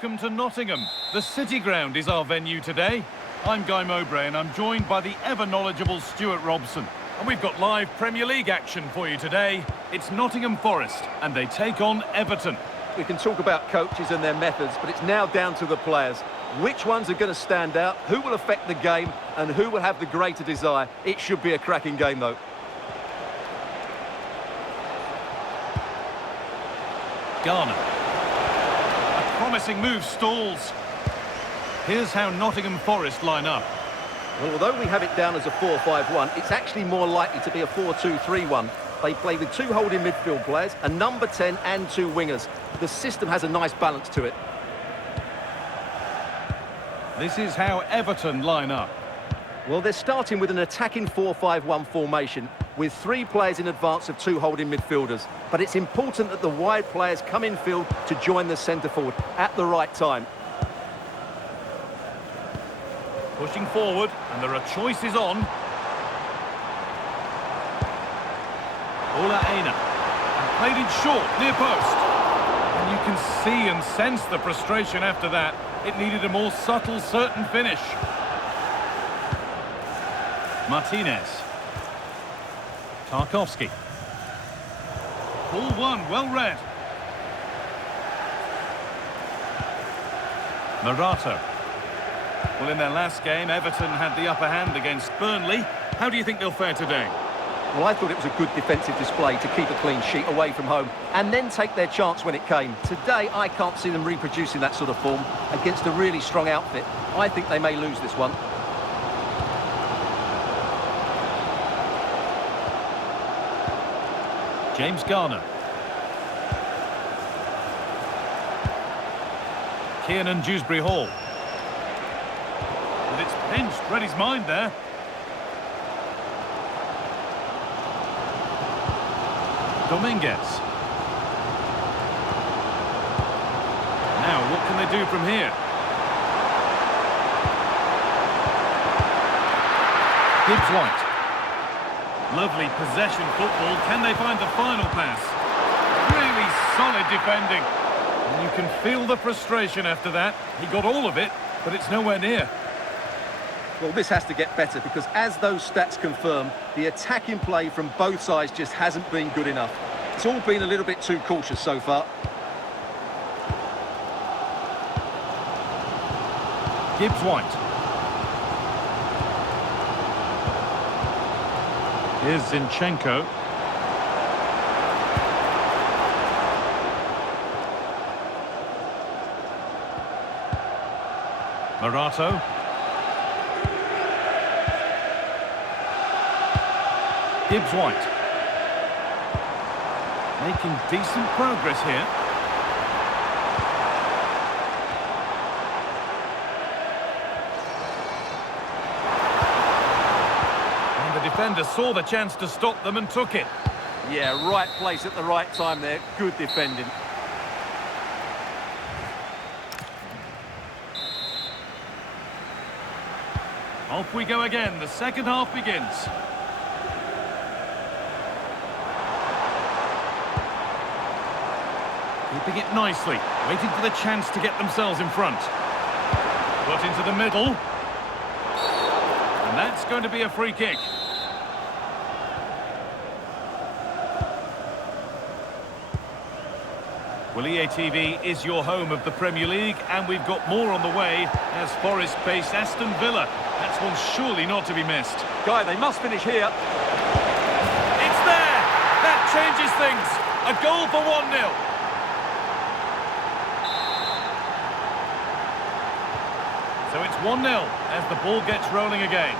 welcome to Nottingham. The City Ground is our venue today. I'm Guy Mowbray and I'm joined by the ever-knowledgeable Stuart Robson. And we've got live Premier League action for you today. It's Nottingham Forest and they take on Everton. We can talk about coaches and their methods, but it's now down to the players. Which ones are going to stand out, who will affect the game, and who will have the greater desire? It should be a cracking game, though. Garner. A promising move stalls. Here's how Nottingham Forest line up. Well, although we have it down as a 4-5-1, it's actually more likely to be a 4-2-3-1. They play with two holding midfield players, a number 10 and two wingers. The system has a nice balance to it. This is how Everton line up. Well, they're starting with an attacking 4-5-1 formation with three players in advance of two holding midfielders. But it's important that the wide players come in field to join the centre forward at the right time. Pushing forward, and there are choices on. Ola Aina. And played in short, near post. And you can see and sense the frustration after that. It needed a more subtle, certain finish. Martinez. Tarkowski. Ball one, well read. Marato. Well, in their last game, Everton had the upper hand against Burnley. How do you think they'll fare today? Well, I thought it was a good defensive display to keep a clean sheet away from home and then take their chance when it came. Today, I can't see them reproducing that sort of form against a really strong outfit. I think they may lose this one. James Garner. Kiernan Dewsbury-Hall. And it's pinched, read his mind there. Dominguez. Now, what can they do from here? Gibbs White. Lovely possession football. Can they find the final pass? Really solid defending. And you can feel the frustration after that. He got all of it, but it's nowhere near. Well, this has to get better because as those stats confirm, the attacking play from both sides just hasn't been good enough. It's all been a little bit too cautious so far. Gibbs White. Here's Zinchenko. Marato. Gibbs White. Making decent progress here. And the defender saw the chance to stop them and took it. Yeah, right place at the right time there. Good defending. Off we go again. The second half begins. Keeping it nicely, waiting for the chance to get themselves in front. Put into the middle. And that's going to be a free kick. Well, EA TV is your home of the Premier League, and we've got more on the way as Forest face Aston Villa. That's one surely not to be missed. Guy, they must finish here. It's there! That changes things. A goal for 1-0. So it's 1-0 as the ball gets rolling again.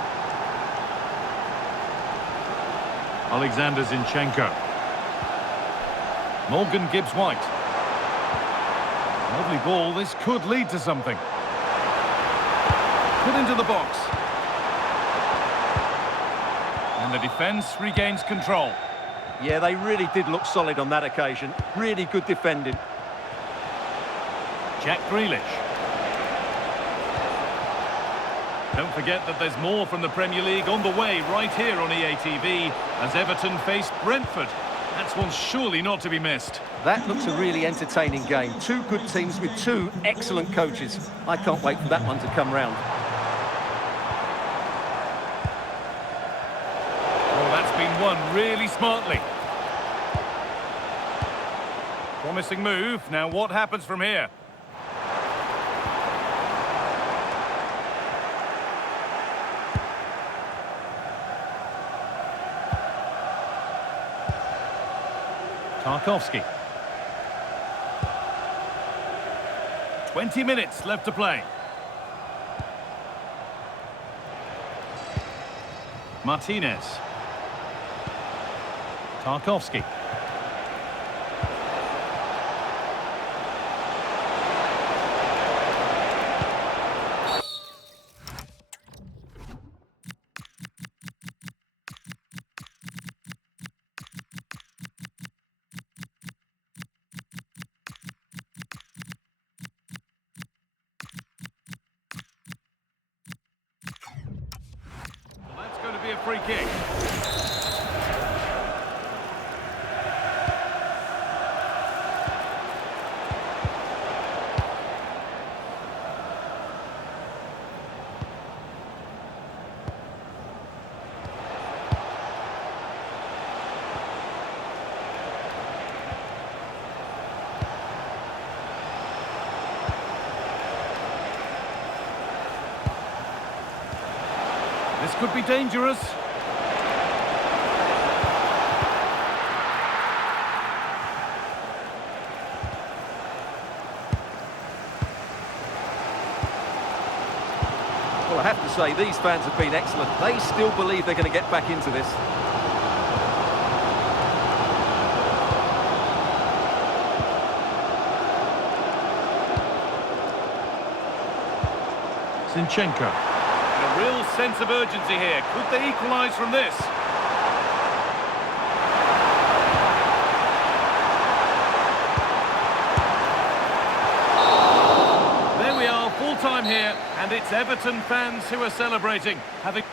Alexander Zinchenko. Morgan Gibbs White. Lovely ball, this could lead to something. Put into the box. And the defence regains control. Yeah, they really did look solid on that occasion. Really good defending. Jack Grealish. Don't forget that there's more from the Premier League on the way right here on EA TV as Everton face Brentford. That's one surely not to be missed. That looks a really entertaining game. Two good teams with two excellent coaches. I can't wait for that one to come round. Oh, that's been won really smartly. Promising move. Now what happens from here? Tarkowski. 20 minutes left to play. Martinez. Tarkowski. Going to be a free kick. This could be dangerous. Well, I have to say, these fans have been excellent. They still believe they're going to get back into this. Zinchenko. A real sense of urgency here. Could they equalise from this? There we are, full time here, and it's Everton fans who are celebrating, having...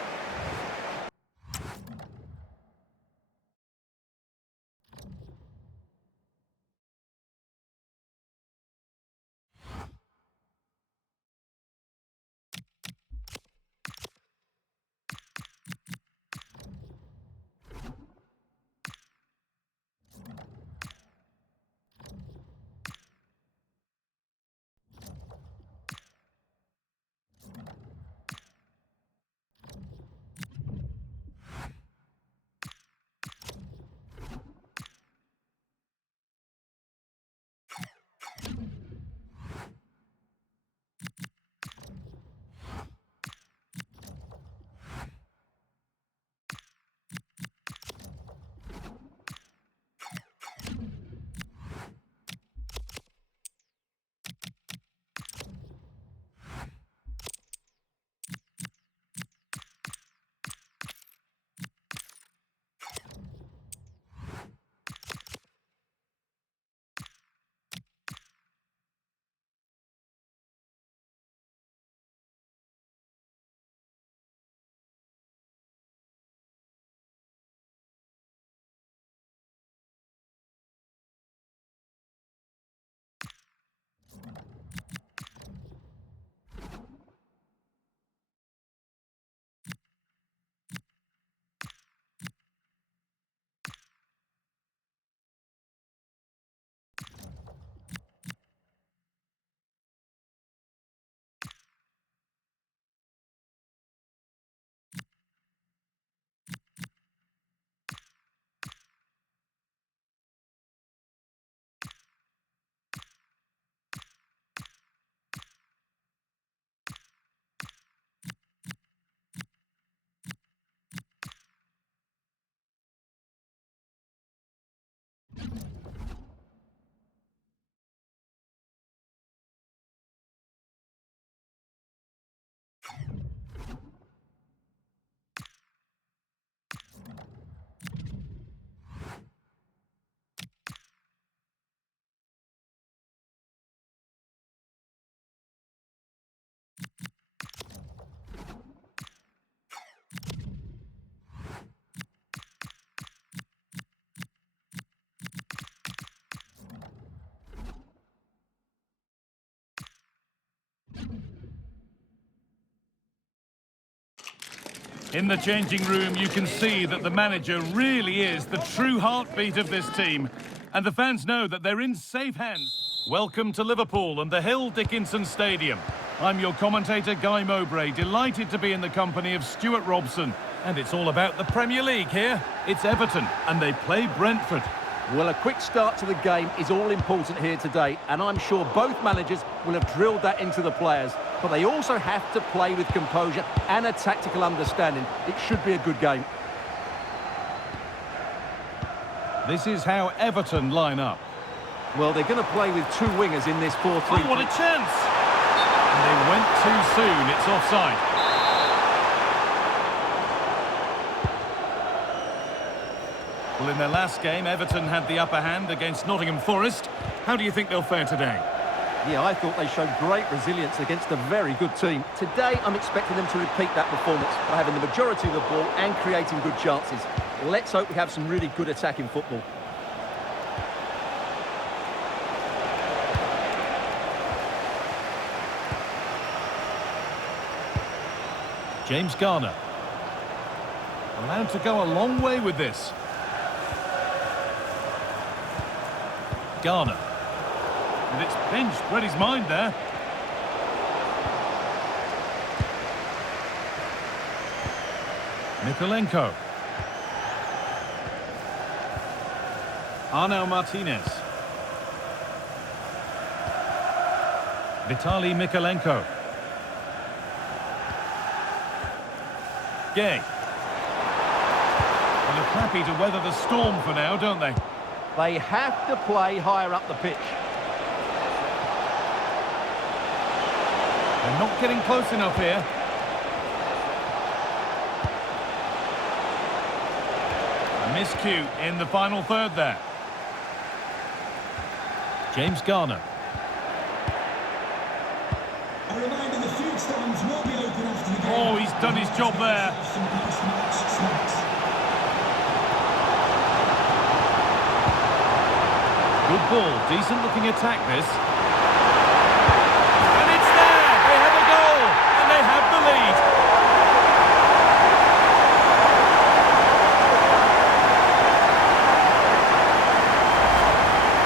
In the changing room, you can see that the manager really is the true heartbeat of this team. And the fans know that they're in safe hands. Welcome to Liverpool and the Hill Dickinson Stadium. I'm your commentator, Guy Mowbray, delighted to be in the company of Stuart Robson. And it's all about the Premier League here. It's Everton, and they play Brentford. Well, a quick start to the game is all important here today, and I'm sure both managers will have drilled that into the players. But they also have to play with composure and a tactical understanding. It should be a good game. This is how Everton line up. Well, they're going to play with two wingers in this 4-3. Oh, what a chance! And they went too soon. It's offside. Well, in their last game, Everton had the upper hand against Nottingham Forest. How do you think they'll fare today? Yeah, I thought they showed great resilience against a very good team. Today, I'm expecting them to repeat that performance by having the majority of the ball and creating good chances. Let's hope we have some really good attacking football. James Garner. Allowed to go a long way with this. Garner. And it's pinched, read his mind there. Mykolenko. Arnau Martinez. Vitaliy Mykolenko. Gueye. Well, look happy to weather the storm for now, don't they? They have to play higher up the pitch. They're not getting close enough here. A miscue in the final third there. James Garner. A reminder the food stands will be open after the game. Oh, he's done his job there. Some post-match snacks. Good ball, decent looking attack this. And it's there! They have a goal! And they have the lead!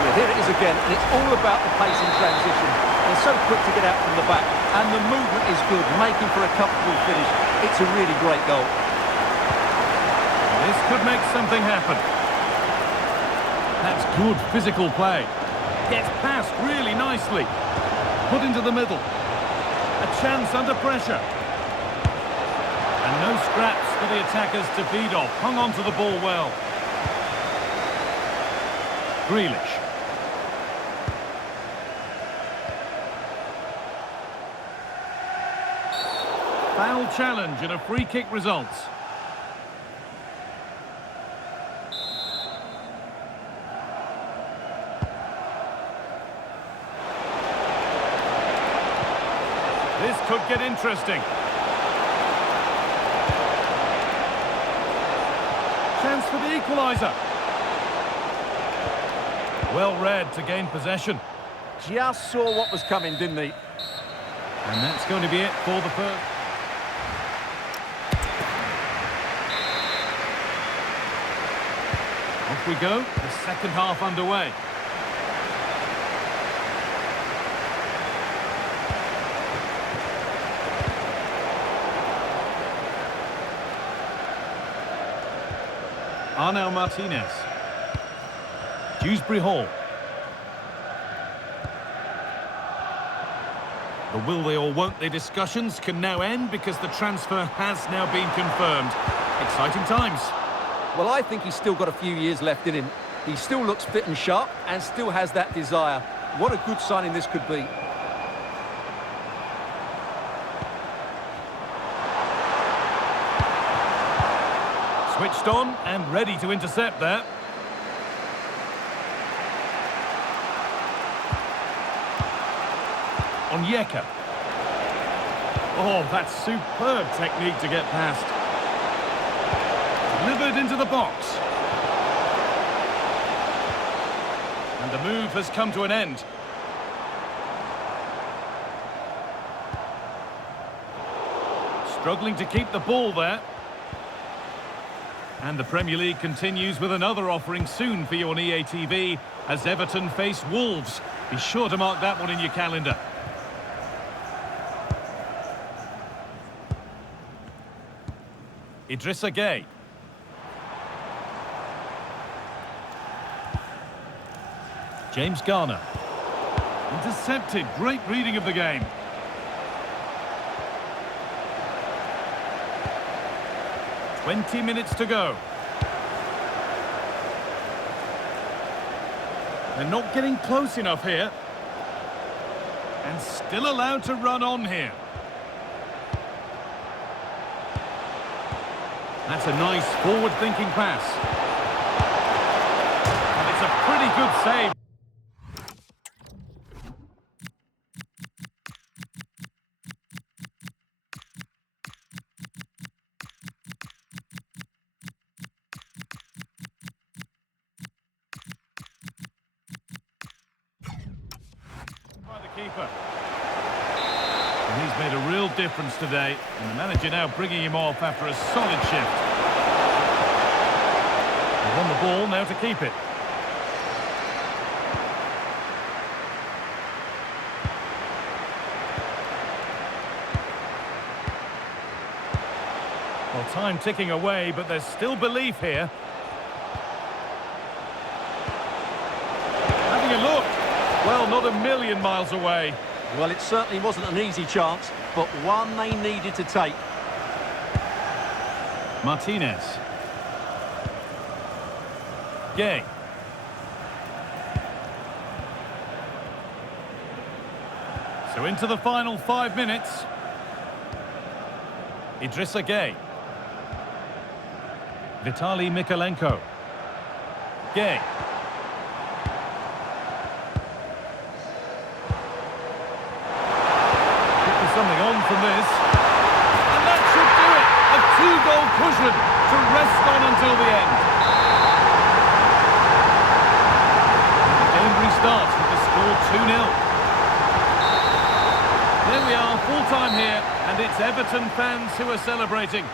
Yeah, here it is again, and it's all about the pace in transition. They're so quick to get out from the back, and the movement is good, making for a comfortable finish. It's a really great goal. This could make something happen. That's good physical play. Gets past really nicely. Put into the middle. A chance under pressure. And no scraps for the attackers to feed off. Hung on to the ball well. Grealish. Foul challenge and a free kick results. This could get interesting. Chance for the equaliser. Well read to gain possession. Just saw what was coming, didn't he? And that's going to be it for the first. Off we go, the second half underway. Arnau Martinez. Dewsbury-Hall. The will they or won't they discussions can now end because the transfer has now been confirmed. Exciting times. Well, I think he's still got a few years left in him. He still looks fit and sharp and still has that desire. What a good signing this could be. Switched on and ready to intercept there. Onyeka. Oh, that's superb technique to get past. Delivered into the box. And the move has come to an end. Struggling to keep the ball there. And the Premier League continues with another offering soon for you on EA TV as Everton face Wolves. Be sure to mark that one in your calendar. Idrissa Gueye. James Garner. Intercepted. Great reading of the game. "20 minutes to go. They're not getting close enough here. And still allowed to run on here. That's a nice forward-thinking pass. And it's a pretty good save. Keeper. And he's made a real difference today, and the manager now bringing him off after a solid shift. They've won the ball, now to keep it. Well, time ticking away, but there's still belief here. Having a look. Well, not a million miles away. Well, it certainly wasn't an easy chance, but one they needed to take. Martinez. Gueye. So into the final 5 minutes. Idrissa Gueye. Vitaliy Mykolenko. Gueye. Something on from this, and that should do it. A 2-goal cushion to rest on until the end. The game restarts with the score 2-0. There we are, full time here, and it's Everton fans who are celebrating.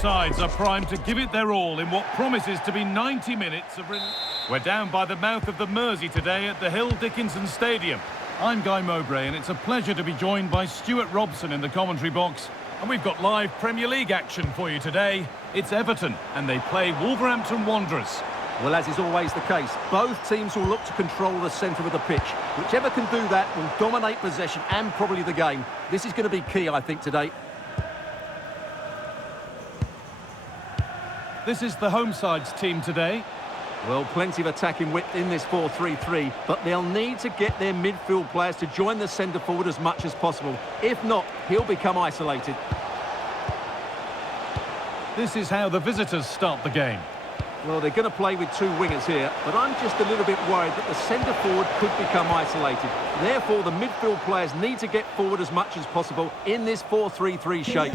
sides are primed to give it their all in what promises to be 90 minutes of... We're down by the mouth of the Mersey today at the Hill Dickinson Stadium. I'm Guy Mowbray, and it's a pleasure to be joined by Stuart Robson in the commentary box. And we've got live Premier League action for you today. It's Everton, and they play Wolverhampton Wanderers. Well, as is always the case, both teams will look to control the centre of the pitch. Whichever can do that will dominate possession and probably the game. This is going to be key, I think, today. This is the home side's team today. Well, plenty of attacking width in this 4-3-3, but they'll need to get their midfield players to join the centre forward as much as possible. If not, he'll become isolated. This is how the visitors start the game. Well, they're going to play with two wingers here, but I'm just a little bit worried that the centre forward could become isolated. Therefore, the midfield players need to get forward as much as possible in this 4-3-3 shape.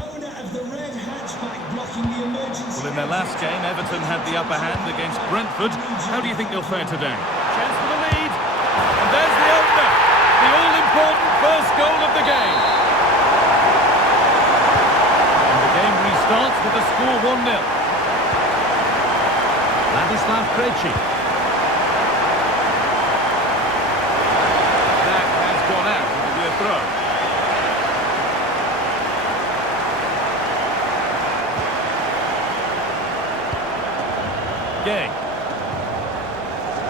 Well, in their last game, Everton had the upper hand against Brentford. How do you think they'll fare today? Chance for the lead. And there's the opener. The all-important first goal of the game. And the game restarts with the score 1-0. Ladislav Krejci. That has gone out. It'll be a throw. Gueye.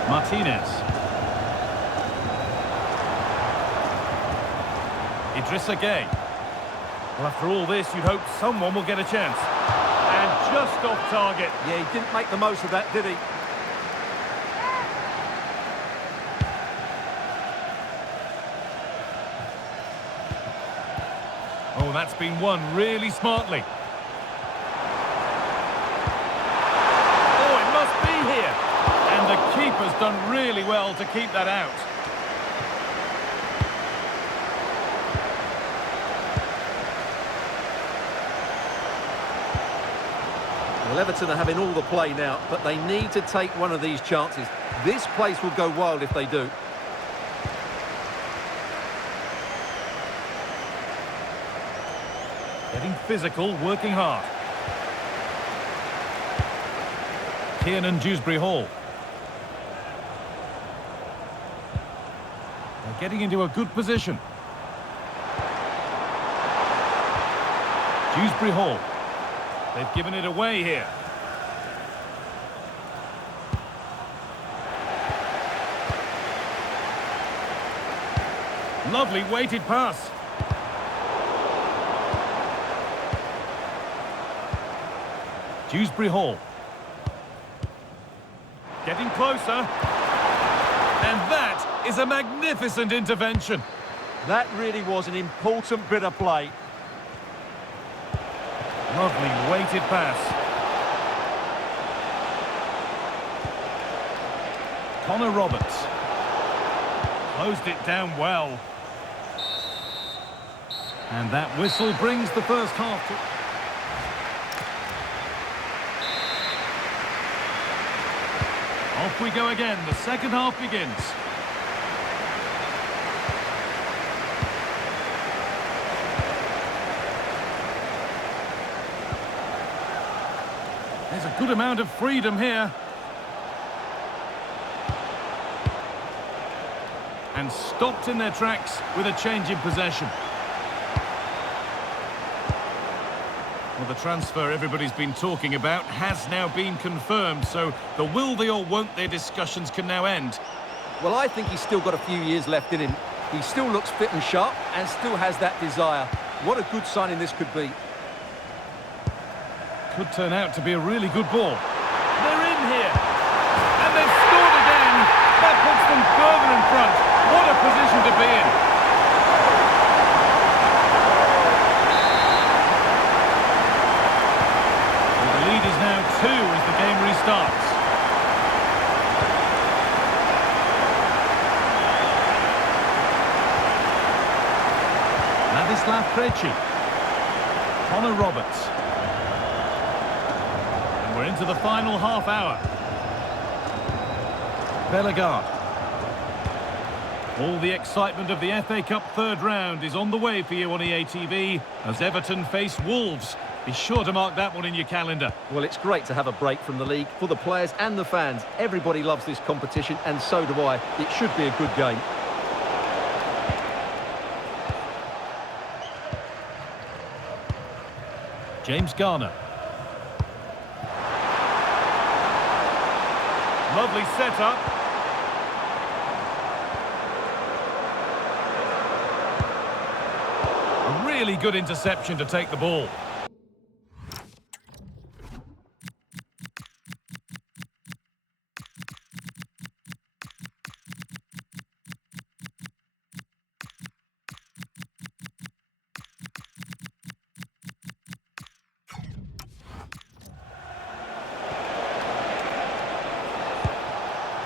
Martinez. Idrissa Gueye. Well, after all this, you'd hope someone will get a chance. And just off target. Yeah, he didn't make the most of that, did he? Oh, that's been won really smartly. Oh, it must be here. And the keeper's done really well to keep that out. Well, Everton are having all the play now, but they need to take one of these chances. This place will go wild if they do. Getting physical, working hard. Kiernan Dewsbury-Hall. They're getting into a good position. Dewsbury-Hall. They've given it away here. Lovely weighted pass. Dewsbury-Hall. Getting closer. And that is a magnificent intervention. That really was an important bit of play. Lovely weighted pass. Connor Roberts. Closed it down well. And that whistle brings the first half to... Off we go again. The second half begins. There's a good amount of freedom here. And stopped in their tracks with a change in possession. Well, the transfer everybody's been talking about has now been confirmed, so the will they or won't they discussions can now end. Well, I think he's still got a few years left in him. He still looks fit and sharp and still has that desire. What a good signing this could be. Could turn out to be a really good ball. They're in here. And they've scored again. That puts them further in front. What a position to be in. Well, the lead is now 2 as the game restarts. Ladislav Krejci. Connor Roberts. We're into the final half hour. Bellegarde. All the excitement of the FA Cup third round is on the way for you on EA TV as Everton face Wolves. Be sure to mark that one in your calendar. Well, it's great to have a break from the league for the players and the fans. Everybody loves this competition, and so do I. It should be a good game. James Garner. Lovely setup. A really good interception to take the ball.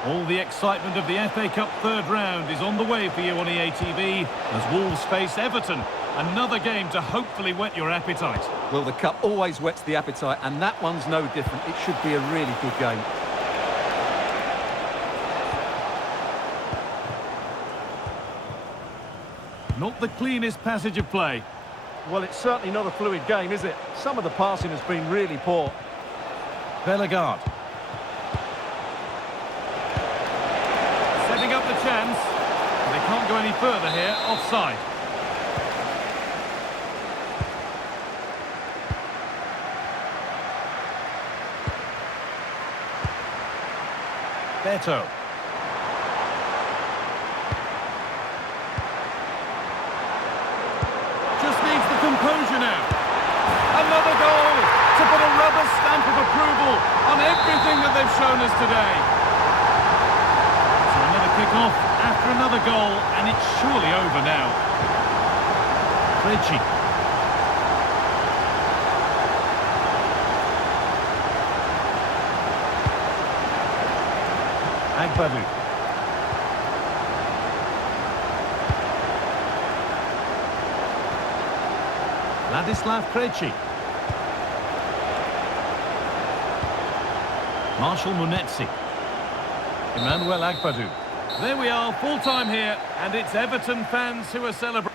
All the excitement of the FA Cup third round is on the way for you on EA TV as Wolves face Everton. Another game to hopefully whet your appetite. Well, the cup always whets the appetite, and that one's no different. It should be a really good game. Not the cleanest passage of play. Well, it's certainly not a fluid game, is it? Some of the passing has been really poor. Bellegarde. Setting up the chance. They can't go any further here. Offside. Beto. Just needs the composure now. Another goal to put a rubber stamp of approval on everything that they've shown us today. So another kick-off after another goal, and it's surely over now. Krejci. Agbadu. Ladislav Krejci. Marshall Munetsi. Emmanuel Agbadu. There we are, full time here, and it's Everton fans who are celebrating.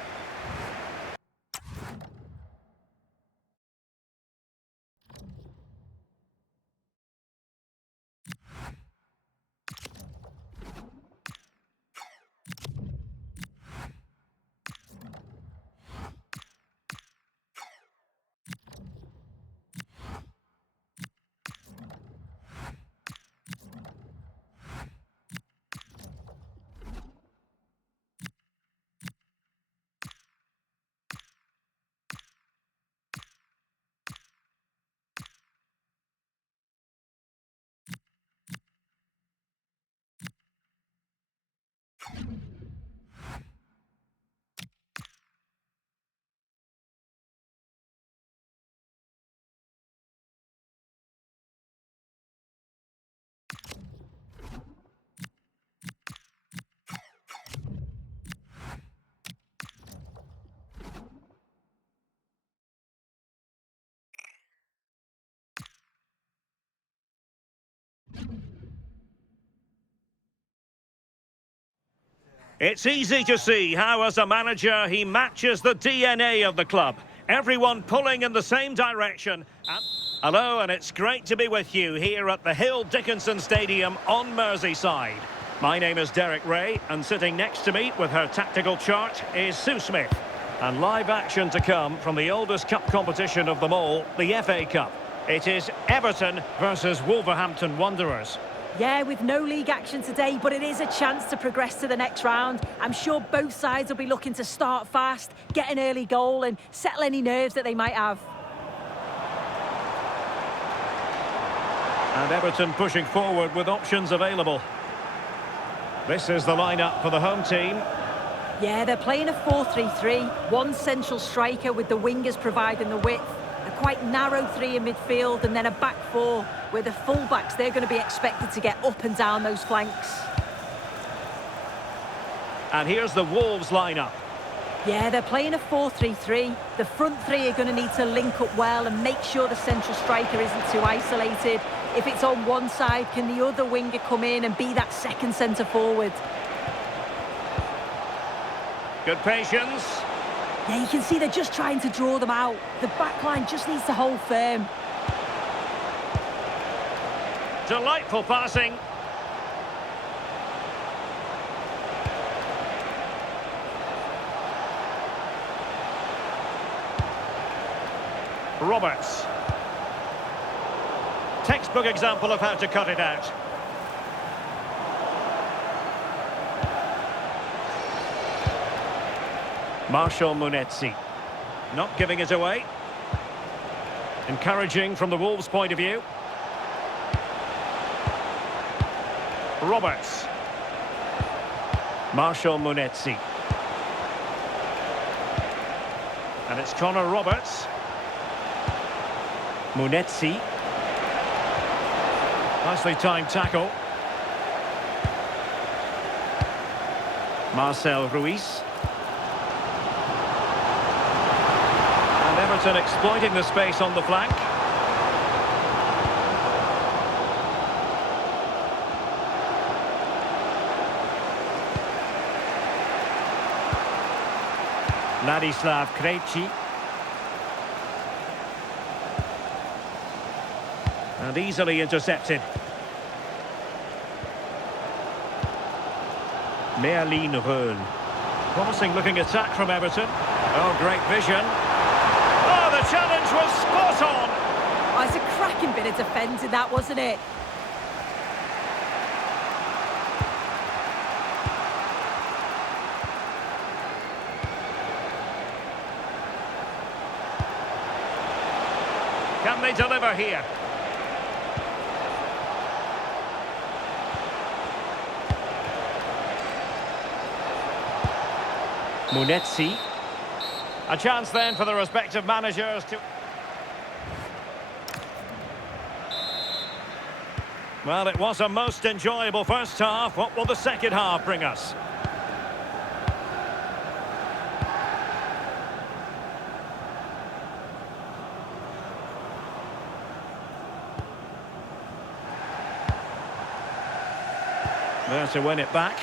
It's easy to see how, as a manager, he matches the DNA of the club. Everyone pulling in the same direction. Hello, and it's great to be with you here at the Hill Dickinson Stadium on Merseyside. My name is Derek Ray, and sitting next to me with her tactical chart is Sue Smith. And live action to come from the oldest cup competition of them all, the FA Cup. It is Everton versus Wolverhampton Wanderers. Yeah, with no league action today, but it is a chance to progress to the next round. I'm sure both sides will be looking to start fast, get an early goal and settle any nerves that they might have. And Everton pushing forward with options available. This is the lineup for the home team. Yeah, they're playing a 4-3-3. One central striker with the wingers providing the width. A quite narrow three in midfield and then a back four where the full-backs, they're going to be expected to get up and down those flanks. And here's the Wolves lineup. Yeah, they're playing a 4-3-3. The front three are going to need to link up well and make sure the central striker isn't too isolated. If it's on one side, can the other winger come in and be that second centre forward? Good patience. Yeah, you can see they're just trying to draw them out. The back line just needs to hold firm. Delightful passing. Roberts. Textbook example of how to cut it out. Marshall Munetsi. Not giving it away. Encouraging from the Wolves' point of view. Roberts. Marshall Munetsi. And it's Connor Roberts. Munetsi. Nicely timed tackle. Marcel Ruiz. And Everton exploiting the space on the flank. Ladislav Krejci. And easily intercepted. Merlin Rohl. Promising looking attack from Everton. Oh, great vision. Oh, the challenge was spot on. Oh, it's a cracking bit of defending that, wasn't it? Can they deliver here? Munetsi. A chance then for the respective managers to... Well, it was a most enjoyable first half. What will the second half bring us? There to win it back.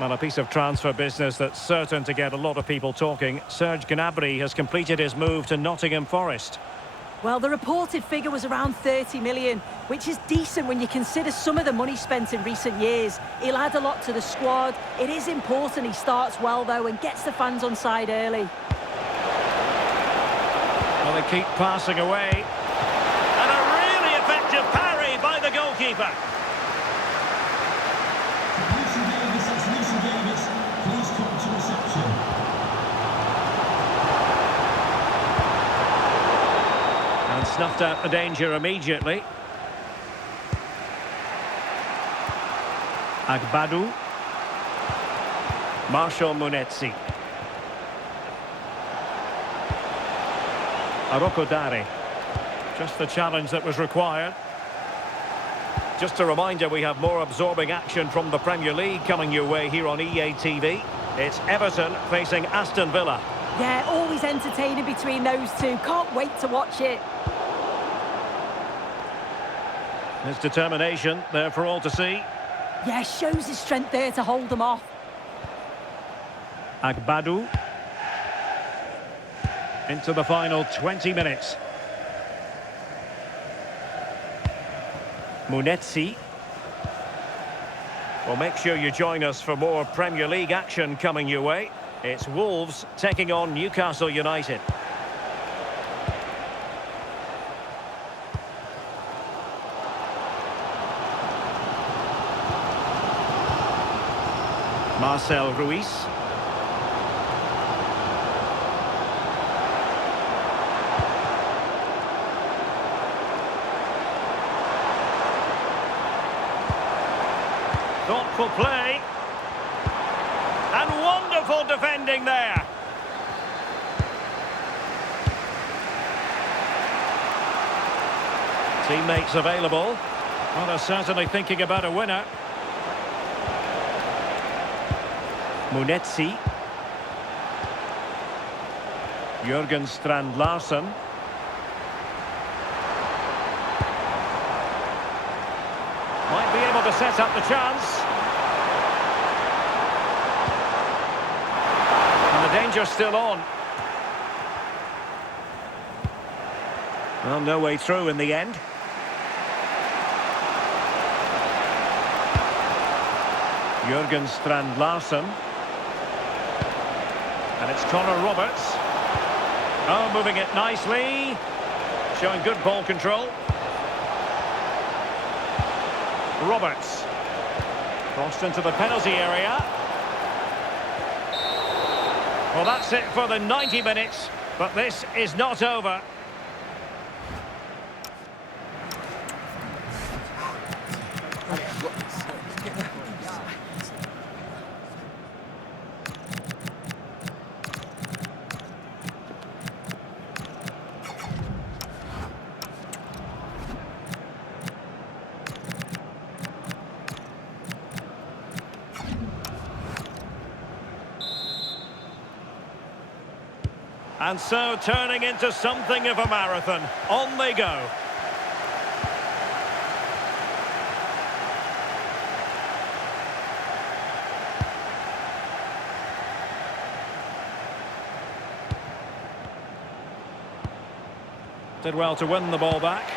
Well, a piece of transfer business that's certain to get a lot of people talking. Serge Gnabry has completed his move to Nottingham Forest. Well, the reported figure was around 30 million, which is decent when you consider some of the money spent in recent years. He'll add a lot to the squad. It is important he starts well, though, and gets the fans on side early. Well, they keep passing away. And a really effective parry by the goalkeeper. And snuffed out the danger immediately. Agbadou. Marshall Munetsi. Arokodare. Just the challenge that was required. Just a reminder, we have more absorbing action from the Premier League coming your way here on EA TV. It's Everton facing Aston Villa. Yeah, always entertaining between those two. Can't wait to watch it. His determination there for all to see. Yeah, shows his strength there to hold them off. Agbadou. Into the final 20 minutes. Munetsi. Well, make sure you join us for more Premier League action coming your way. It's Wolves taking on Newcastle United. Marcel Ruiz. Thoughtful play. And wonderful defending there. Teammates available. Well, they're certainly thinking about a winner. Munetsi. Jürgen Strand Larsen. Might be able to set up the chance. Danger still on. Well, no way through in the end. Jurgen Strand Larsen. And it's Connor Roberts. Oh, moving it nicely. Showing good ball control. Roberts. Crossed into the penalty area. Well, that's it for the 90 minutes, but this is not over. And so turning into something of a marathon. On they go. Did well to win the ball back.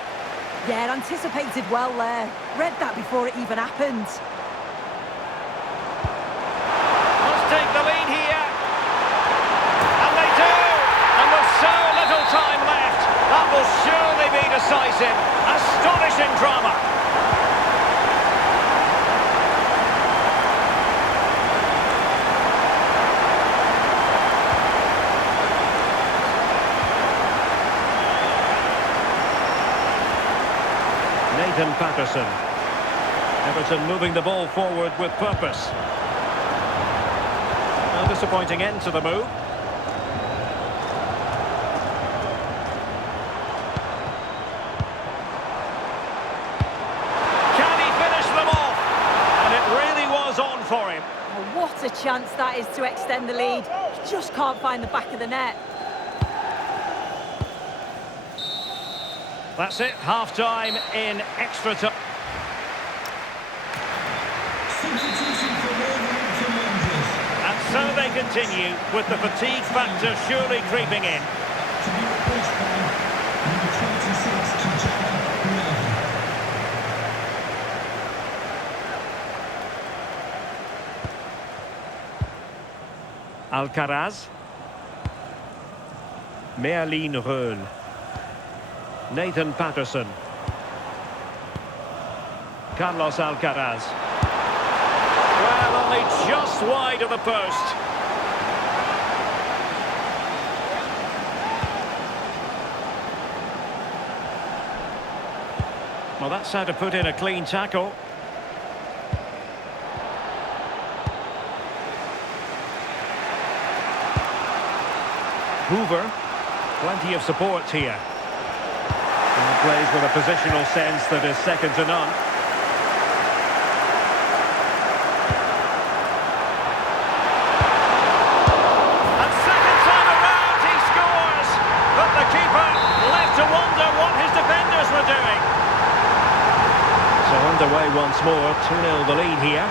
Yeah, anticipated well there. Read that before it even happened. Let's take the lead here. And they do! And with so little time left, that will surely be decisive. Astonishing drama. Paterson. Everton moving the ball forward with purpose. A disappointing end to the move. Can he finish them off? And it really was on for him. Oh, what a chance that is to extend the lead. He just can't find the back of the net. That's it, half-time in extra time. And so they continue, with the fatigue factor surely creeping in. To be replaced by number 26, Jarrad Branthwaite. Alcaraz. Merlin Rohl. Nathan Paterson. Carlos Alcaraz. Well, only just wide of the post. Well, that's how to put in a clean tackle. Hoover. Plenty of support here. And plays with a positional sense that is second to none. And second time around he scores! But the keeper left to wonder what his defenders were doing. So underway once more, 2-0 the lead here.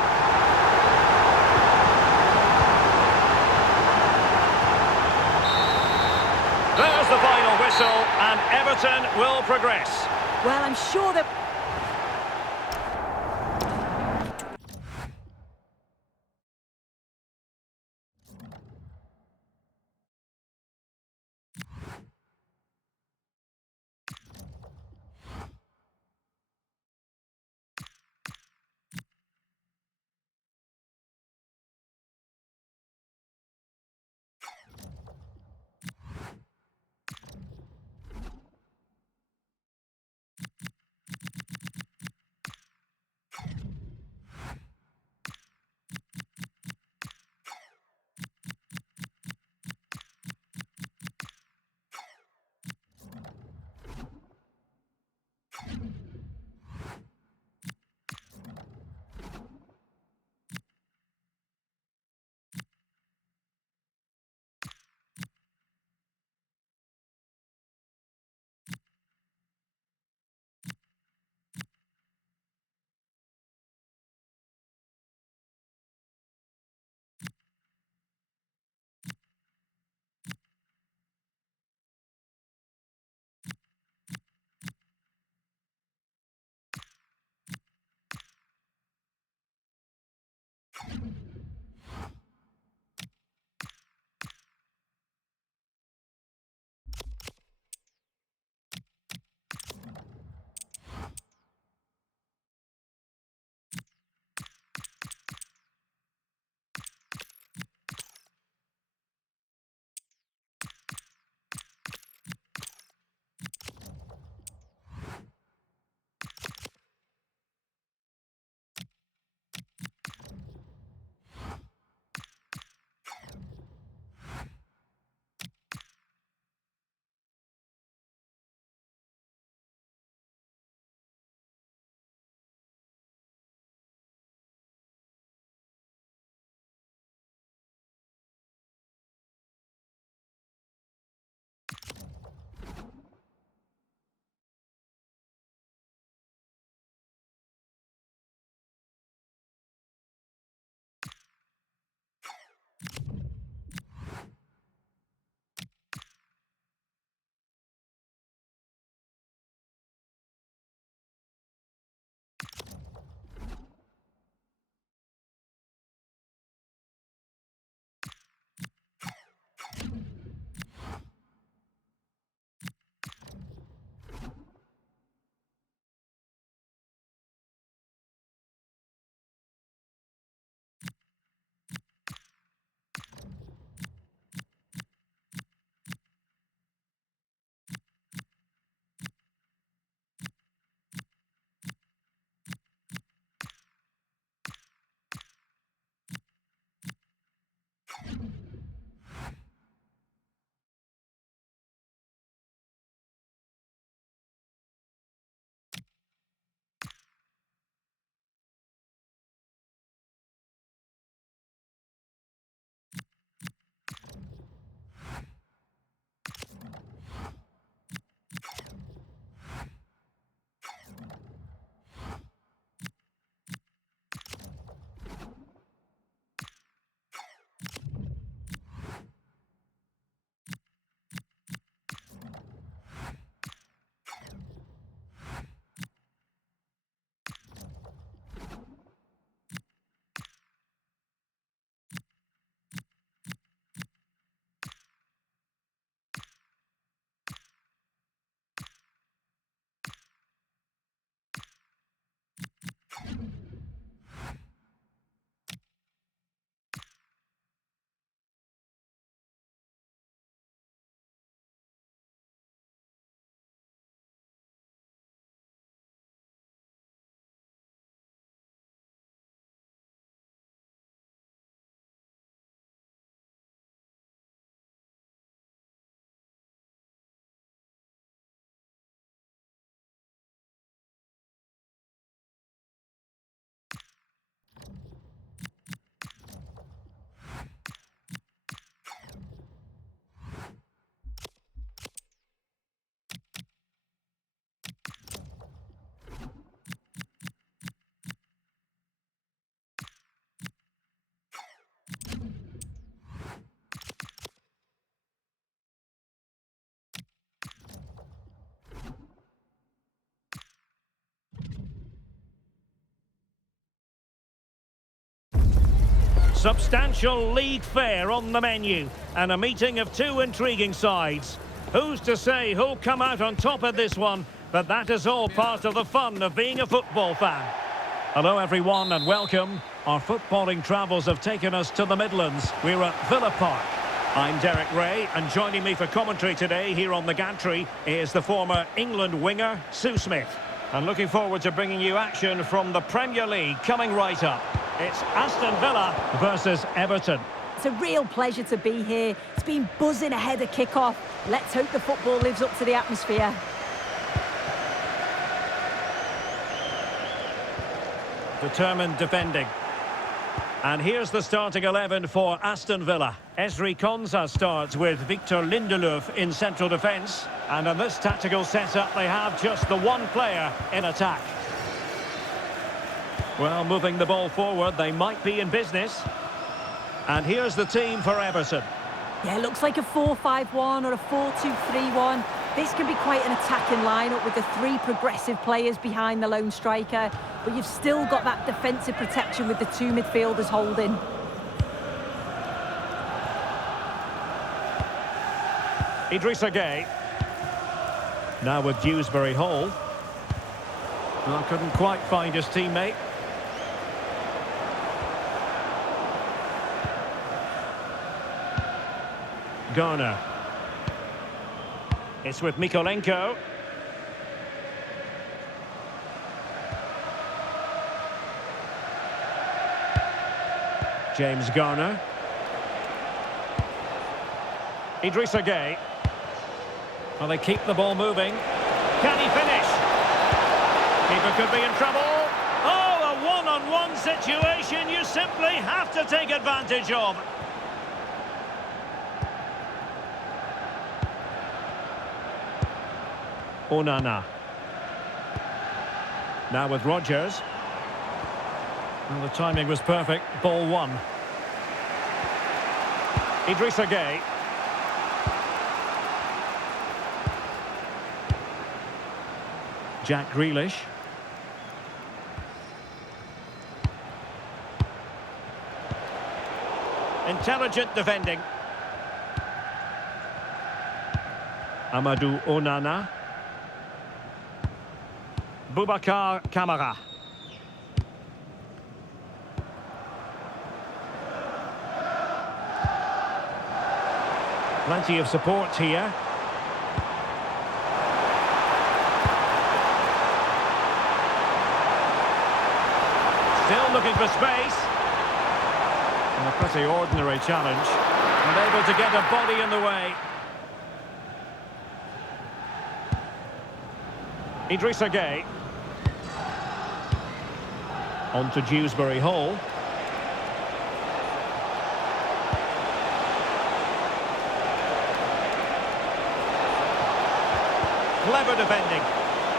There's the final whistle, and Everton will progress. Well, I'm sure that... Substantial league fare on the menu and a meeting of two intriguing sides. Who's to say who'll come out on top of this one? But that is all part of the fun of being a football fan. Hello everyone and welcome. Our footballing travels have taken us to the Midlands. We're at Villa Park. I'm Derek Ray, and joining me for commentary today here on the gantry is the former England winger, Sue Smith. And looking forward to bringing you action from the Premier League coming right up. It's Aston Villa versus Everton. It's a real pleasure to be here. It's been buzzing ahead of kick-off. Let's hope the football lives up to the atmosphere. Determined defending. And here's the starting 11 for Aston Villa. Ezri Konsa starts with Victor Lindelöf in central defence. And in this tactical setup, they have just the one player in attack. Well, moving the ball forward, they might be in business. And here's the team for Everton. Yeah, looks like a 4-5-1 or a 4-2-3-1. This can be quite an attacking lineup with the three progressive players behind the lone striker. But you've still got that defensive protection with the two midfielders holding. Idrissa Gueye. Now with Dewsbury-Hall. Well, couldn't quite find his teammate. Garner. It's with Mykolenko. James Garner. Idrissa Gueye. Well, they keep the ball moving. Can he finish? Keeper could be in trouble. Oh, a one-on-one situation you simply have to take advantage of. Onana. Now with Rodgers. Well, the timing was perfect. Ball one. Idrissa Gueye. Jack Grealish. Intelligent defending. Amadou Onana. Boubacar Kamara. Plenty of support here. Still looking for space. And a pretty ordinary challenge. Unable to get a body in the way. Idrissa Gueye. On to Dewsbury-Hall. Clever defending.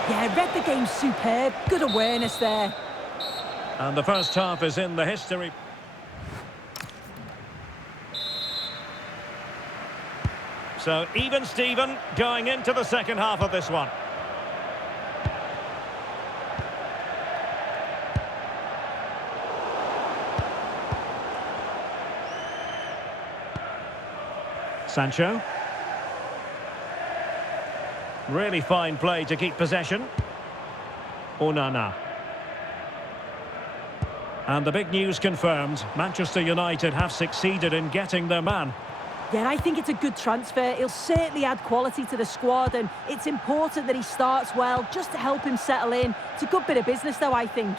Yeah, read the game superb. Good awareness there. And the first half is in the history. So even Steven going into the second half of this one. Sancho. Really fine play to keep possession. Onana. And the big news confirmed. Manchester United have succeeded in getting their man. Yeah, I think it's a good transfer. He'll certainly add quality to the squad, and it's important that he starts well just to help him settle in. It's a good bit of business, though, I think.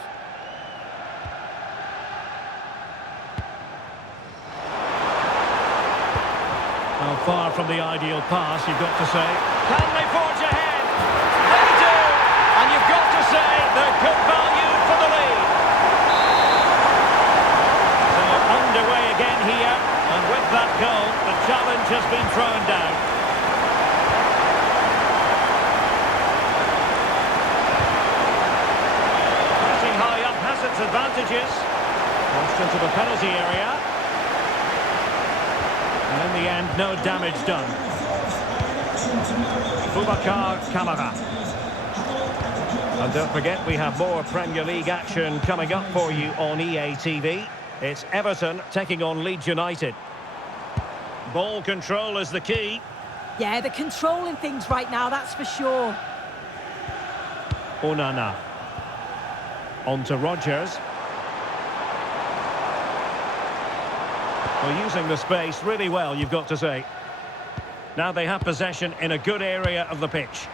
Well, far from the ideal pass, you've got to say. Can they forge ahead? They do! And you've got to say they're good value for the lead. So underway again here, and with that goal, the challenge has been thrown down. Pressing high up has its advantages. Crossed into the penalty area. And in the end, no damage done. Boubacar Kamara. And don't forget, we have more Premier League action coming up for you on EA TV. It's Everton taking on Leeds United. Ball control is the key. Yeah, they're controlling things right now, that's for sure. Onana. On to Rodgers. Well, using the space really well, you've got to say. Now they have possession in a good area of the pitch.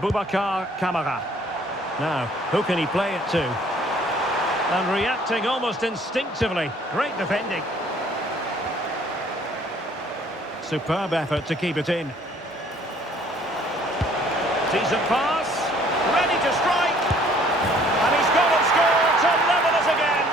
Boubacar Kamara. Now, who can he play it to? And reacting almost instinctively. Great defending. Superb effort to keep it in. Decent pass. Ready to strike. And he's gone and scored to level us again.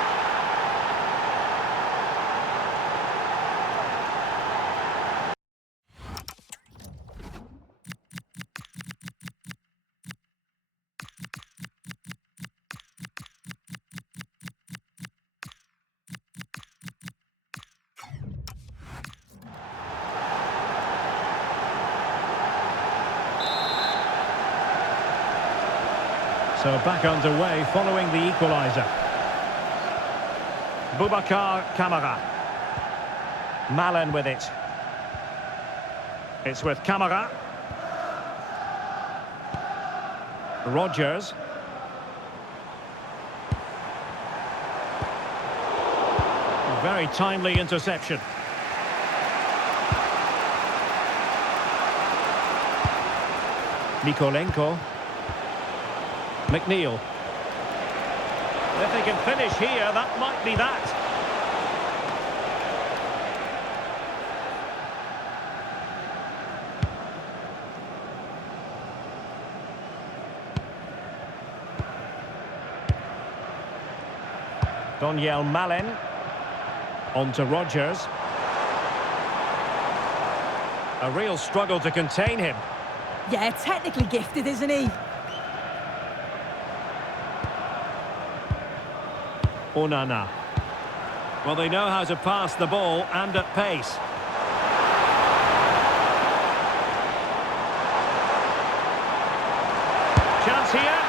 So back underway following the equaliser. Boubacar Kamara. Malin with it. It's with Kamara. Rodgers. Very timely interception. Mykolenko. Mcneil. If they can finish here, that might be that. Donyell Malin. On to Rodgers. A real struggle to contain him. Yeah, technically gifted, isn't he? Onana. Well, they know how to pass the ball and at pace. Chance here.